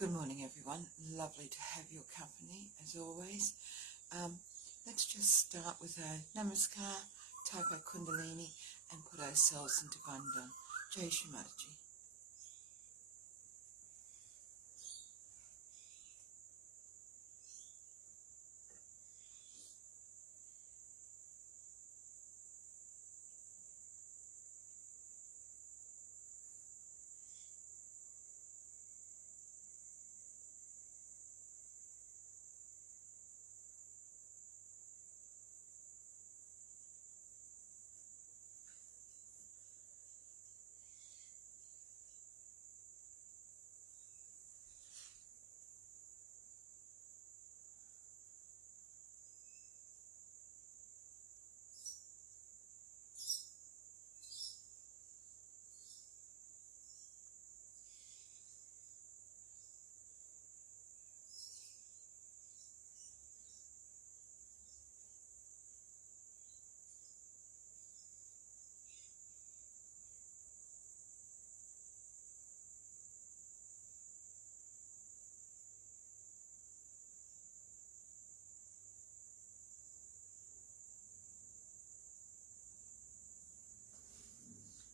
Good morning, everyone. Lovely to have your company, as always. Let's just start with a namaskar, type our kundalini, and put ourselves into Bandhan. Jai Shri Mataji.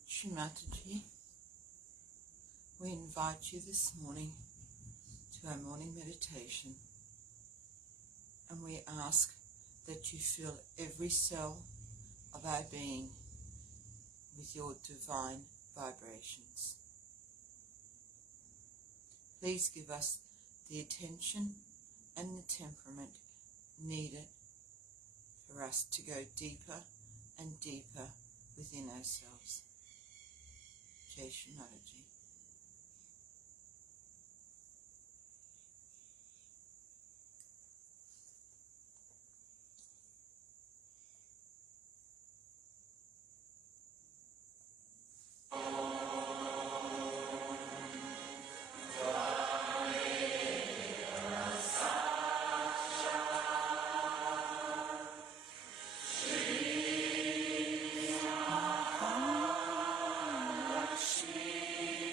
Shri Mataji, we invite you this morning to our morning meditation, and we ask that you fill every cell of our being with your divine vibrations. Please give us the attention and the temperament needed for us to go deeper and deeper within ourselves. Jai Shri Mataji. Shri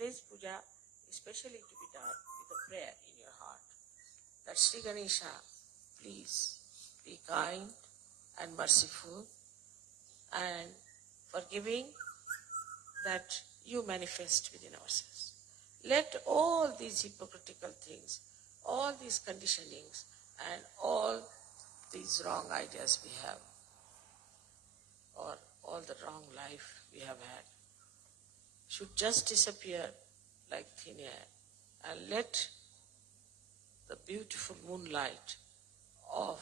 today's puja is specially to be done with a prayer in your heart that Sri Ganesha, please be kind and merciful and forgiving that you manifest within ourselves. Let all these hypocritical things, all these conditionings and all these wrong ideas we have, or all the wrong life we have had, should just disappear like thin air, and let the beautiful moonlight of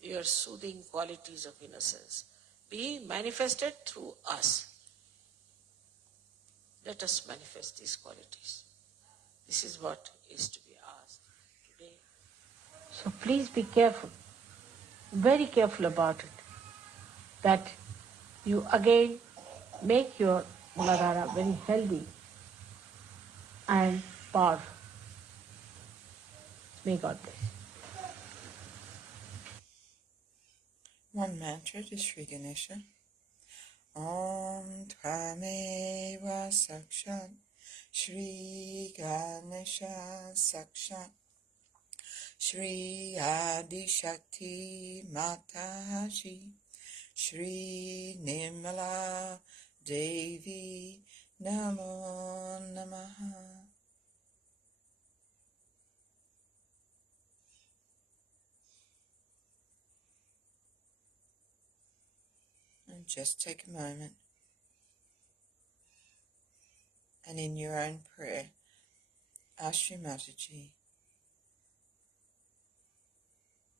your soothing qualities of innocence be manifested through us. Let us manifest these qualities. This is what is to be asked today. So please be careful, very careful about it, that you again make your Muladhara very healthy and powerful. May God bless. One mantra to Shri Ganesha. Om Tvameva Sakshat Shri Ganesha Sakshat Shri Adi Shakti Mataji Shri Nirmala Devi Namo Namaha. And just take a moment and in your own prayer ask Shri Mataji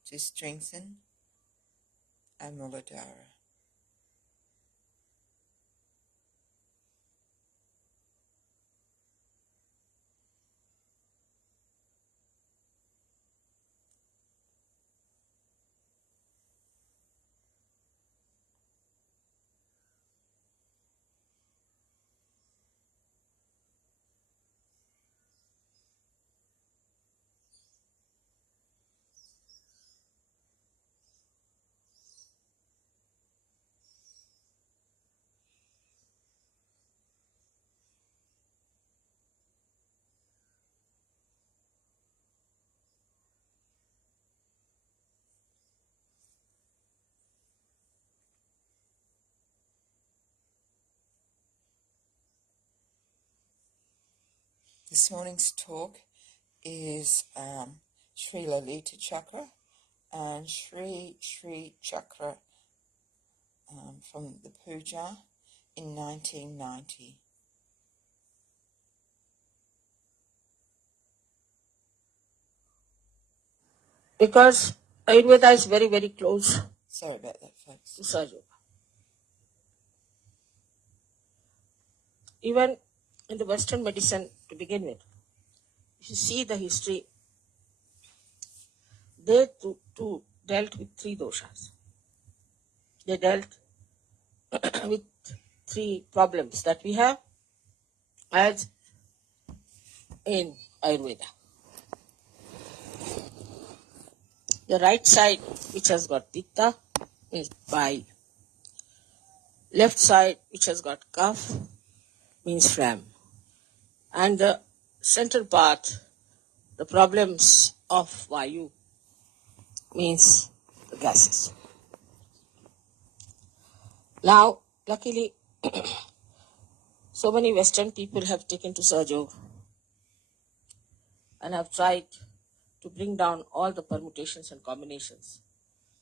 to strengthen our Muladhara. This morning's talk is Sri Lalitha Chakra and Shri Chakra from the puja in 1990. Because Ayurveda is very, very close. Sorry about that, folks. To Sahaja. Even in the Western medicine, to begin with, if you see the history, they too dealt with three doshas. They dealt with three problems that we have as in Ayurveda. The right side, which has got pitta, means bile. Left side, which has got kapha, means phlegm. And the center part, the problems of vayu, means the gases. Now, luckily, so many Western people have taken to Sahaja and have tried to bring down all the permutations and combinations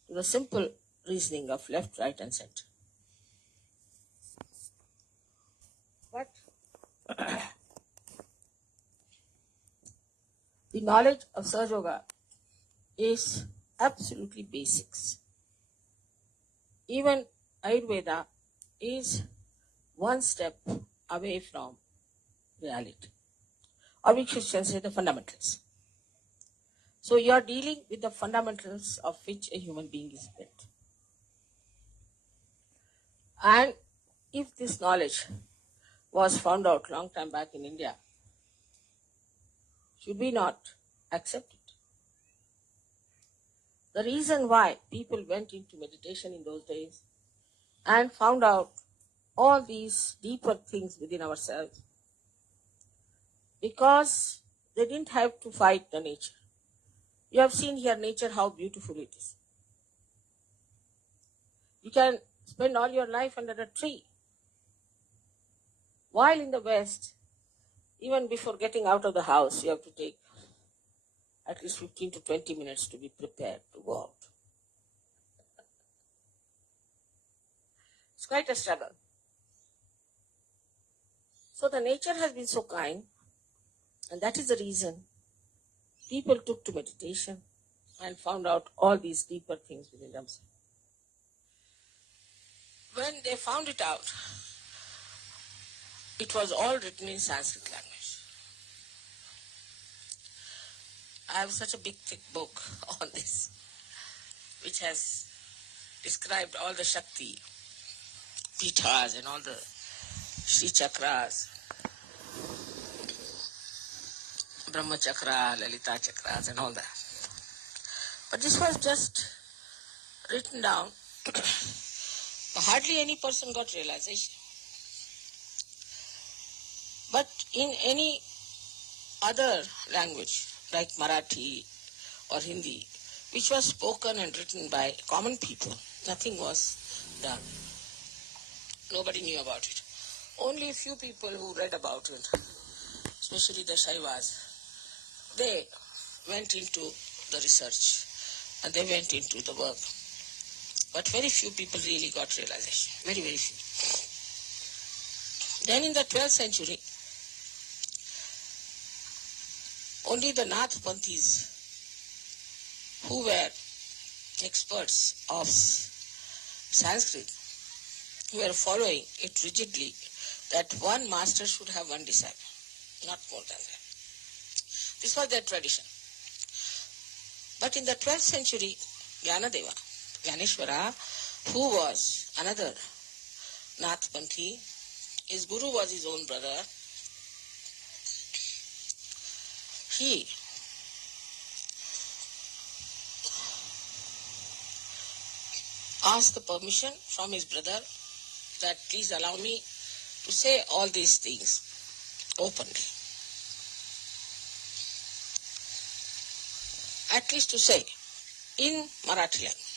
to the simple reasoning of left, right and center. But the knowledge of Sahaja Yoga is absolutely basics. Even Ayurveda is one step away from reality, or we should say the fundamentals. So you are dealing with the fundamentals of which a human being is built. And if this knowledge was found out long time back in India, should we not accept it? The reason why people went into meditation in those days and found out all these deeper things within ourselves because they didn't have to fight the nature. You have seen here nature, how beautiful it is. You can spend all your life under a tree. While in the West, even before getting out of the house, you have to take at least 15 to 20 minutes to be prepared to go out. It's quite a struggle. So the nature has been so kind, and that is the reason people took to meditation and found out all these deeper things within themselves. When they found it out, it was all written in Sanskrit language. I have such a big thick book on this, which has described all the Shakti Pithas and all the Shri Chakras, Brahma Chakra, Lalita Chakras and all that. But this was just written down. Hardly any person got realization. But in any other language, like Marathi or Hindi, which was spoken and written by common people, nothing was done. Nobody knew about it. Only a few people who read about it, especially the Shaivas, they went into the research and they went into the work. But very few people really got realization. Very, very few. Then in the 12th century, only the Nath Panthis, who were experts of Sanskrit, who were following it rigidly, that one master should have one disciple, not more than that. This was their tradition. But in the 12th century, Gyaneshwara, who was another Nath Panthi, his guru was his own brother. He asked the permission from his brother that please allow me to say all these things openly. At least to say in Marathi language.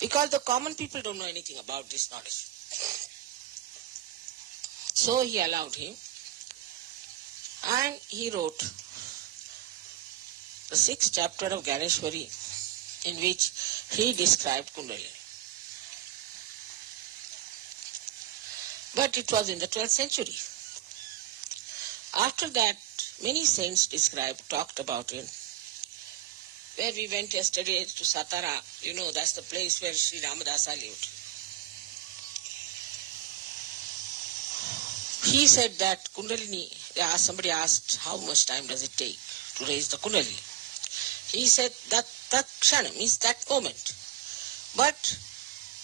Because the common people don't know anything about this knowledge. So he allowed him, and he wrote the 6th chapter of Gyaneshwari, in which he described Kundalini. But it was in the 12th century. After that, many saints talked about it. Where we went yesterday to Satara, that's the place where Sri Ramadasa lived. He said that Kundalini, somebody asked how much time does it take to raise the Kundalini. He said that kshana means that moment. But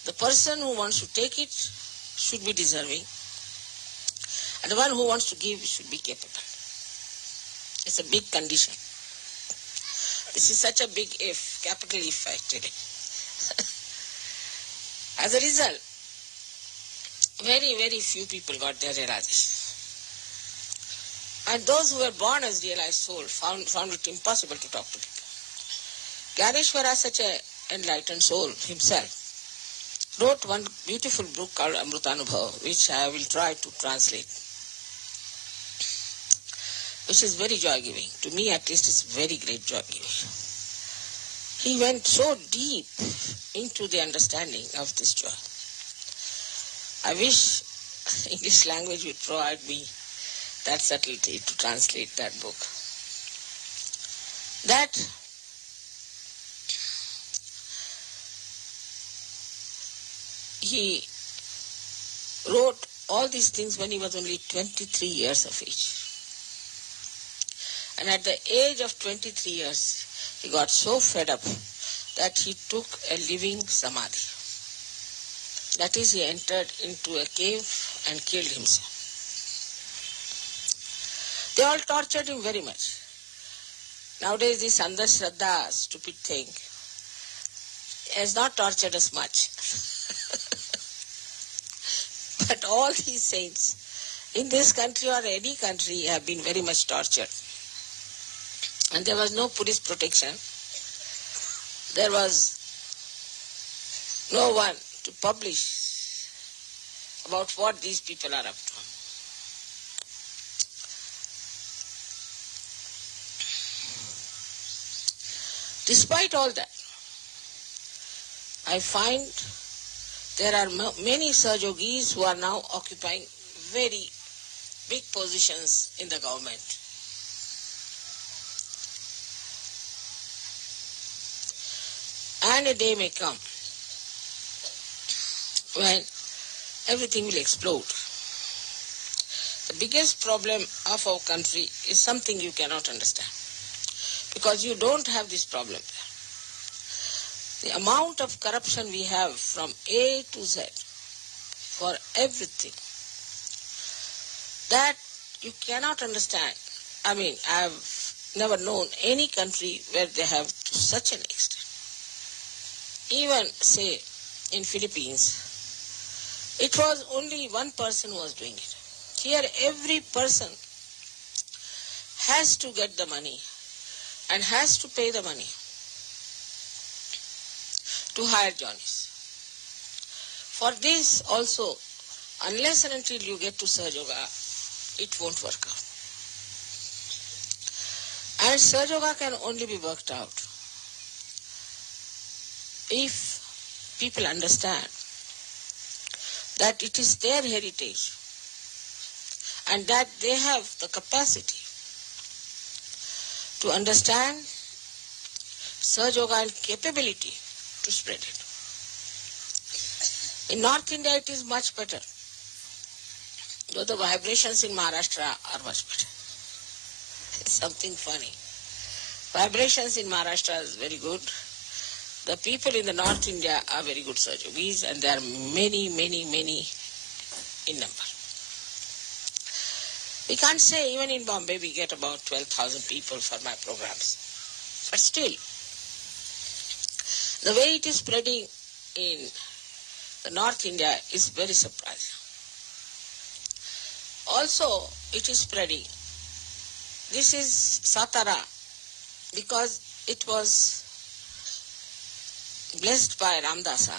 the person who wants to take it should be deserving. And the one who wants to give should be capable. It's a big condition. This is such a big if, capital if actually. As a result, very, very few people got their realization. And those who were born as realized soul found it impossible to talk to people. Gyaneshwara, such an enlightened soul himself, wrote one beautiful book called Amrutanubhava, which I will try to translate, which is very joy-giving. To me, at least, it's very great joy-giving. He went so deep into the understanding of this joy. I wish English language would provide me that subtlety to translate that book. That he wrote all these things when he was only 23 years of age. And at the age of 23 years, he got so fed up that he took a living samadhi. That is, he entered into a cave and killed himself. They all tortured him very much. Nowadays, this Andhashraddha, stupid thing, has not tortured us much. But all these saints in this country or any country have been very much tortured. And there was no police protection. There was no one to publish about what these people are up to. Despite all that, I find there are many Sahajogis who are now occupying very big positions in the government. And a day may come when everything will explode. The biggest problem of our country is something you cannot understand, because you don't have this problem there. The amount of corruption we have from A to Z for everything, that you cannot understand. I mean, I've never known any country where they have to such an extent. Even, say, in Philippines, it was only one person who was doing it. Here, every person has to get the money and has to pay the money to hire Johnnies. For this also, unless and until you get to Sahaja, it won't work out. And Sahaja can only be worked out if people understand that it is their heritage and that they have the capacity to understand Sahaja and capability to spread it. In North India it is much better, though the vibrations in Maharashtra are much better. It's something funny. Vibrations in Maharashtra is very good. The people in the North India are very good Sahajogis, and there are many, many, many in number. We can't say even in Bombay we get about 12,000 people for my programs. But still, the way it is spreading in the North India is very surprising. Also, it is spreading. This is Satara because it was blessed by Ramdasa,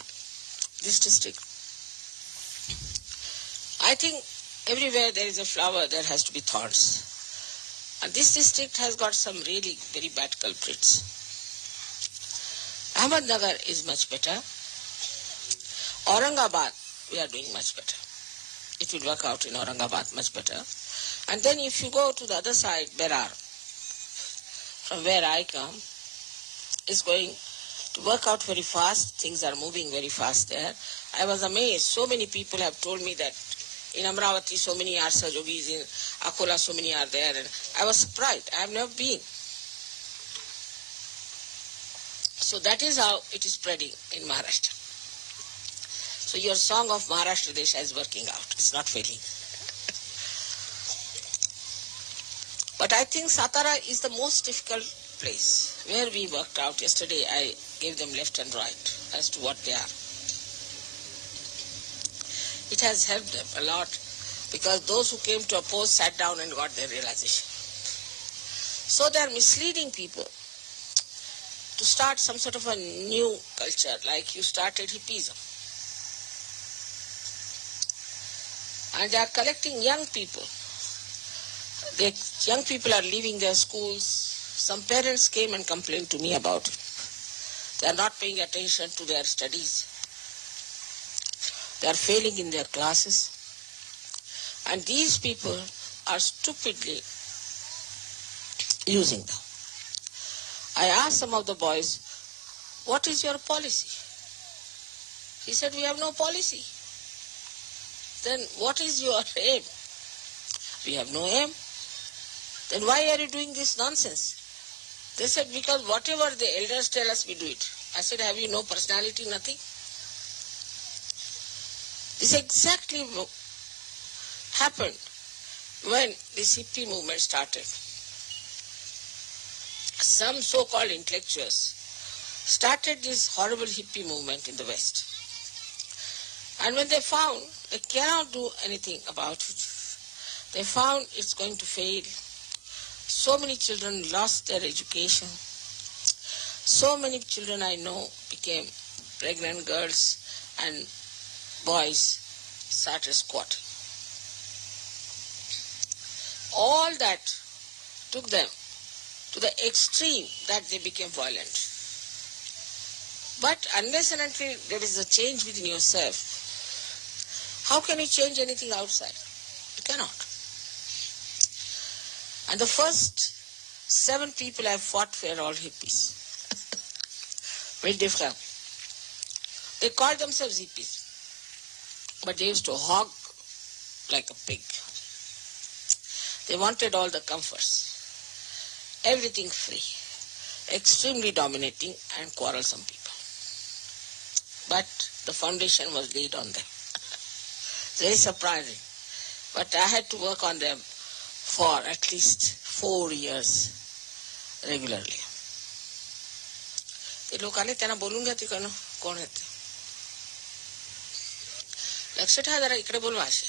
this district. I think everywhere there is a flower, there has to be thorns. And this district has got some really very bad culprits. Ahmednagar is much better. Aurangabad, we are doing much better. It will work out in Aurangabad much better. And then if you go to the other side, Berar, from where I come, is going to work out very fast. Things are moving very fast there. I was amazed. So many people have told me that in Amravati so many are Sahajogis, in Akola so many are there. And I was surprised. I have never been. So that is how it is spreading in Maharashtra. So your song of Maharashtra Desha is working out. It's not failing. But I think Satara is the most difficult place where we worked out. Yesterday I gave them left and right as to what they are. It has helped them a lot because those who came to oppose sat down and got their realization. So they are misleading people to start some sort of a new culture, like you started hippism. And they are collecting young people. The young people are leaving their schools. Some parents came and complained to me about it. They are not paying attention to their studies. They are failing in their classes. And these people are stupidly using them. I asked some of the boys, what is your policy? He said, we have no policy. Then what is your aim? We have no aim. Then why are you doing this nonsense? They said, because whatever the elders tell us, we do it. I said, have you no personality, nothing? This exactly happened when this hippie movement started. Some so-called intellectuals started this horrible hippie movement in the West. And when they found they cannot do anything about it, They found it's going to fail. So many children lost their education. So many children I know became pregnant girls, and boys started squatting. All that took them to the extreme that they became violent. But unless and until there is a change within yourself, how can you change anything outside? You cannot. And the first 7 people I fought were all hippies. Very different. They called themselves hippies, but they used to hog like a pig. They wanted all the comforts, everything free, extremely dominating and quarrelsome people. But the foundation was laid on them. It's very surprising. But I had to work on them for at least 4 years regularly. ते लोक आले त्यांना बोलून घ्या तिकडनं कोण आहेत ते. लक्ष ठेवा जरा इकडे बोलवा असे.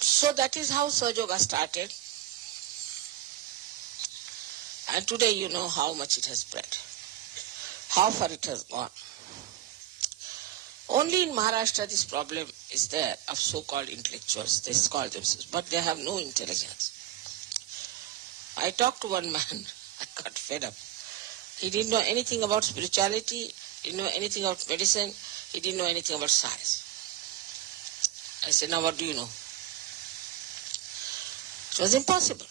So that is how Sahaja Yoga started. And today you know how much it has spread, how far it has gone. Only in Maharashtra this problem is there of so-called intellectuals. They call themselves, but they have no intelligence. I talked to one man, I got fed up. He didn't know anything about spirituality, he didn't know anything about medicine, he didn't know anything about science. I said, now what do you know? It was impossible.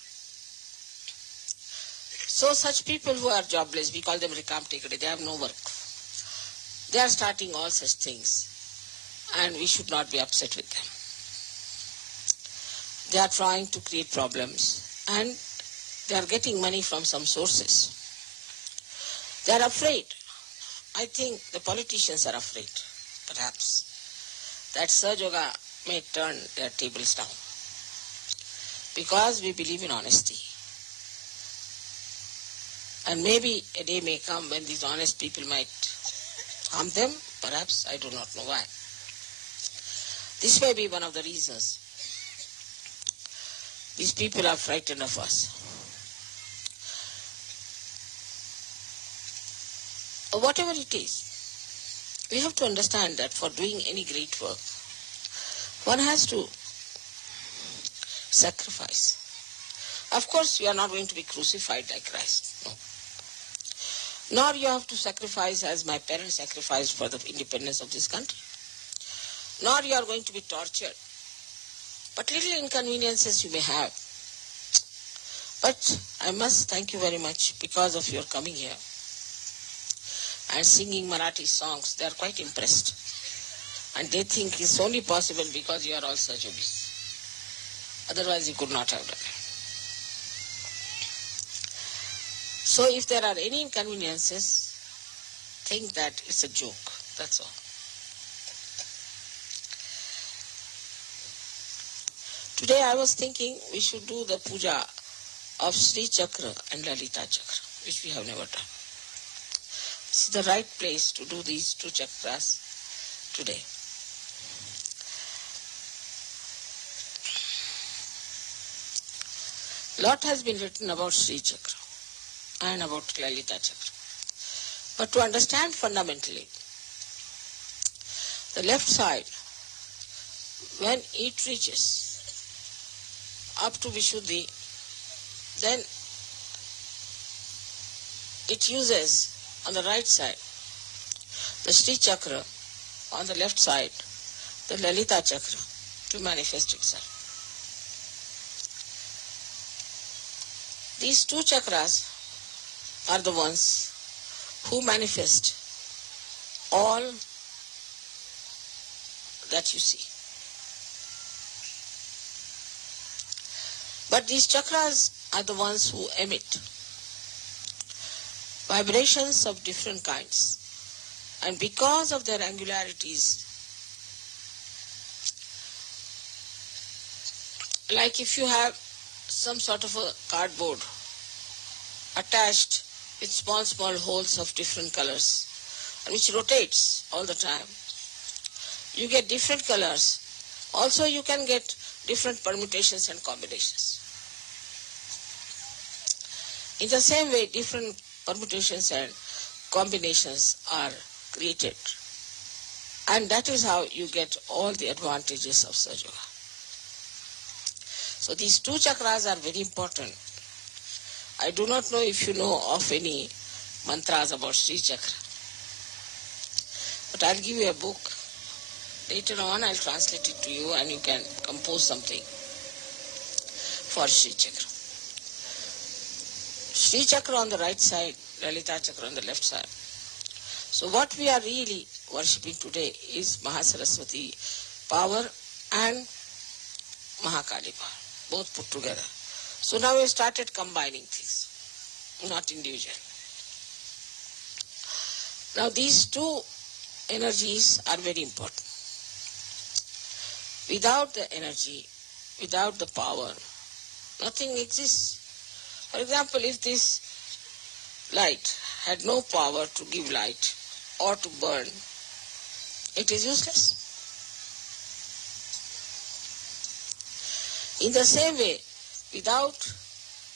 So such people who are jobless, we call them Rikam Tekade, they have no work. They are starting all such things, and we should not be upset with them. They are trying to create problems, and they are getting money from some sources. They are afraid. I think the politicians are afraid, perhaps, that Sahaja Yoga may turn their tables down. Because we believe in honesty. And maybe a day may come when these honest people might harm them, perhaps, I do not know why. This may be one of the reasons. These people are frightened of us. Whatever it is, we have to understand that for doing any great work, one has to sacrifice. Of course, you are not going to be crucified like Christ, no. Nor you have to sacrifice as my parents sacrificed for the independence of this country. Nor you are going to be tortured. But little inconveniences you may have. But I must thank you very much because of your coming here and singing Marathi songs. They are quite impressed. And they think it's only possible because you are all Sahaja Yogis. Otherwise you could not have done it. So if there are any inconveniences, think that it's a joke. That's all. Today I was thinking we should do the puja of Shri Chakra and Lalitha Chakra, which we have never done. This is the right place to do these 2 chakras today. Lot has been written about Shri Chakra and about Lalita Chakra. But to understand fundamentally, the left side, when it reaches up to Vishuddhi, then it uses on the right side the Shri Chakra, on the left side the Lalita Chakra to manifest itself. These 2 chakras are the ones who manifest all that you see. But these chakras are the ones who emit vibrations of different kinds. And because of their angularities, like if you have some sort of a cardboard attached with small holes of different colors, and which rotates all the time. You get different colors. Also you can get different permutations and combinations. In the same way, different permutations and combinations are created. And that is how you get all the advantages of Sahaja Yoga. So these two chakras are very important. I do not know if you know of any mantras about Sri Chakra. But I'll give you a book. Later on I'll translate it to you and you can compose something for Sri Chakra. Sri Chakra on the right side, Lalitha Chakra on the left side. So what we are really worshipping today is Mahasaraswati power and Mahakali power, both put together. So now we have started combining things, not individual. Now these two energies are very important. Without the energy, without the power, nothing exists. For example, if this light had no power to give light or to burn, it is useless. In the same way, without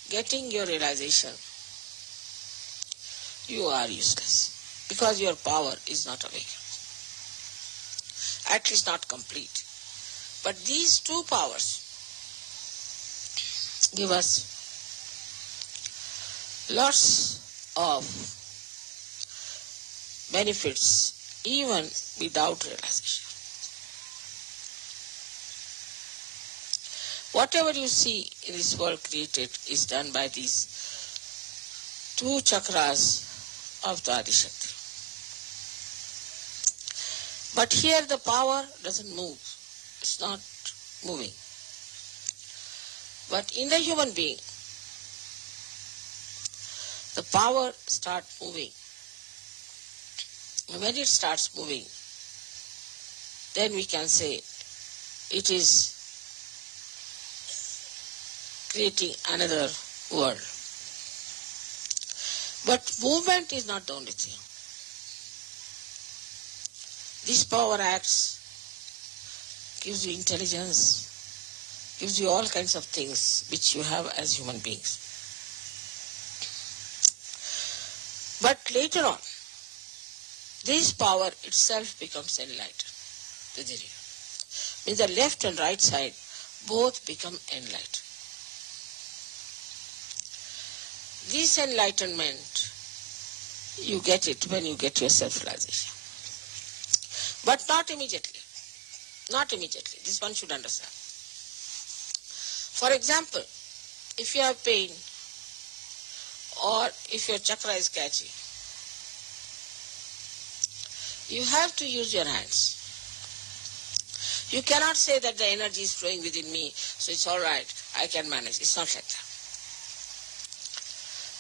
getting your realization, you are useless because your power is not awake, at least not complete. But these two powers give us lots of benefits even without realization. Whatever you see in this world created is done by these two chakras of the Adishakti. But here the power doesn't move. It's not moving. But in the human being, the power starts moving. When it starts moving, then we can say it is creating another world. But movement is not the only thing. This power acts, gives you intelligence, gives you all kinds of things which you have as human beings. But later on, this power itself becomes enlightened within you. Means the left and right side both become enlightened. This enlightenment, you get it when you get your self-realization. But not immediately. Not immediately. This one should understand. For example, if you have pain or if your chakra is catchy, you have to use your hands. You cannot say that the energy is flowing within me, so it's all right, I can manage. It's not like that.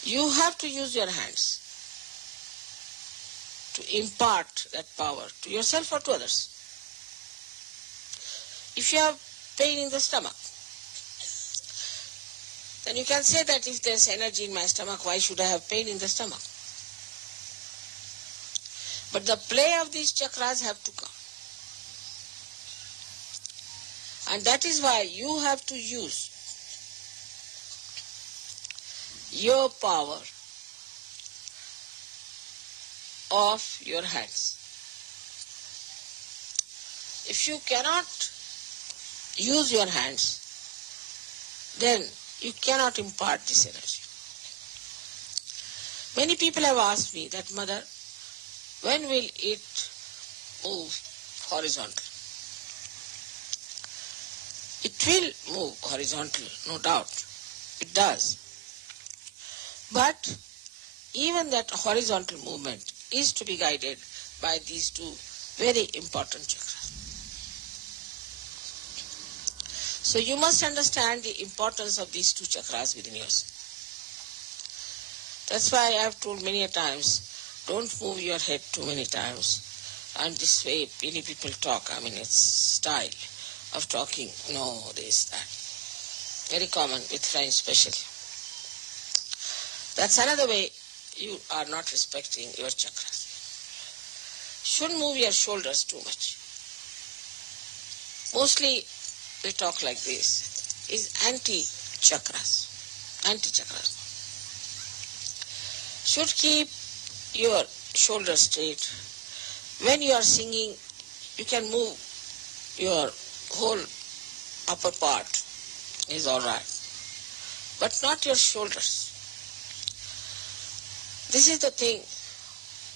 You have to use your hands to impart that power to yourself or to others. If you have pain in the stomach, then you can say that if there's energy in my stomach, why should I have pain in the stomach? But the play of these chakras have to come. And that is why you have to use your power of your hands. If you cannot use your hands, then you cannot impart this energy. Many people have asked me that, Mother, when will it move horizontal? It will move horizontal, no doubt. It does. But even that horizontal movement is to be guided by these two very important chakras. So you must understand the importance of these two chakras within yourself. That's why I have told many a times, don't move your head too many times. And this way many people talk. It's style of talking. No, this, that. very common with French especially. That's another way you are not respecting your chakras. Shouldn't move your shoulders too much. Mostly we talk like this, is anti-chakras. Anti-chakras. Should keep your shoulders straight. When you are singing, you can move your whole upper part, is alright, but not your shoulders. This is the thing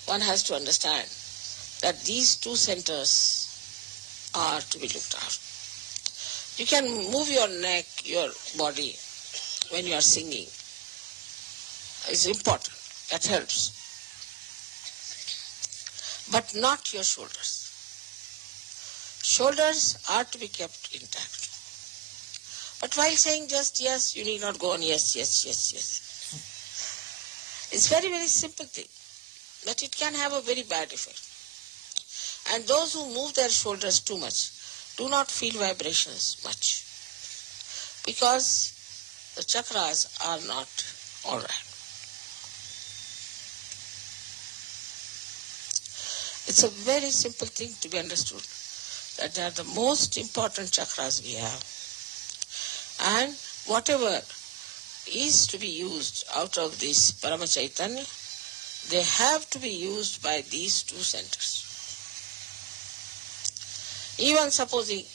one has to understand, that these two centers are to be looked after. You can move your neck, your body when you are singing. It's important. That helps. But not your shoulders. Shoulders are to be kept intact. But while saying just yes, you need not go on yes, yes, yes, yes. It's very, very simple thing. But it can have a very bad effect. And those who move their shoulders too much do not feel vibrations much, because the chakras are not all right. It's a very simple thing to be understood, that they are the most important chakras we have. And whatever is to be used out of this Parama Chaitanya, they have to be used by these two centers. Even supposing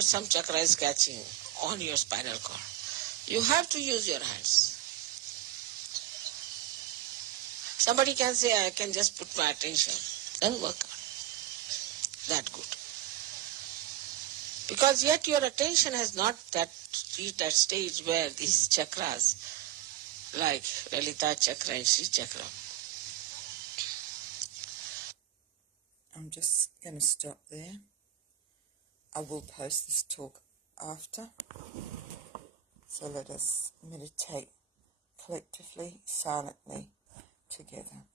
some chakra is catching on your spinal cord, you have to use your hands. Somebody can say, I can just put my attention. Doesn't work out that good. Because yet your attention has not reached that stage where these chakras, like Lalitha chakra and Shri chakra. I'm just going to stop there. I will post this talk after. So let us meditate collectively, silently, together.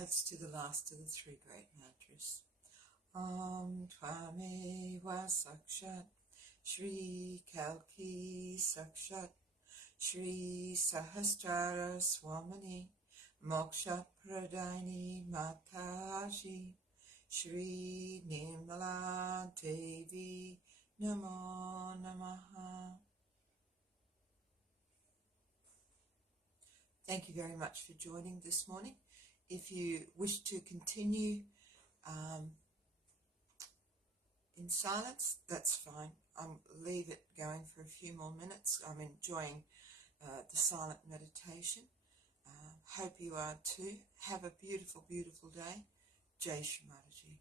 Let's do the last of the three great mantras. Om Tvameva Sakshat Shri Kalki Sakshat Shri Sahasrara Swamini Moksha Pradaini Mataji Shri Nirmala Devi Namo Namaha. Thank you very much for joining this morning. If you wish to continue in silence, that's fine. I'll leave it going for a few more minutes. I'm enjoying the silent meditation. Hope you are too. Have a beautiful, beautiful day. Jai Shri Mataji.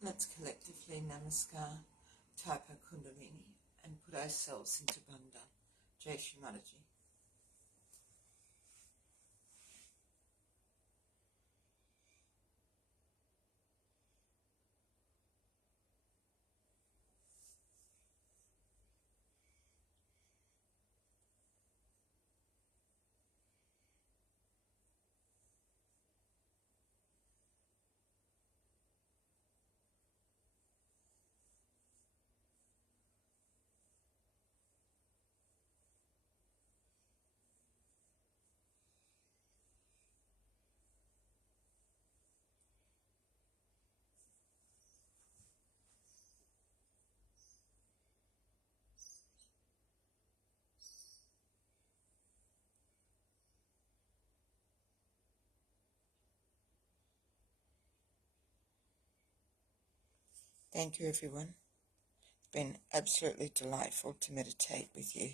Let's collectively namaskar, type our kundalini, and put ourselves into Bandhan. Jai Shri Mataji. Thank you, everyone. It's been absolutely delightful to meditate with you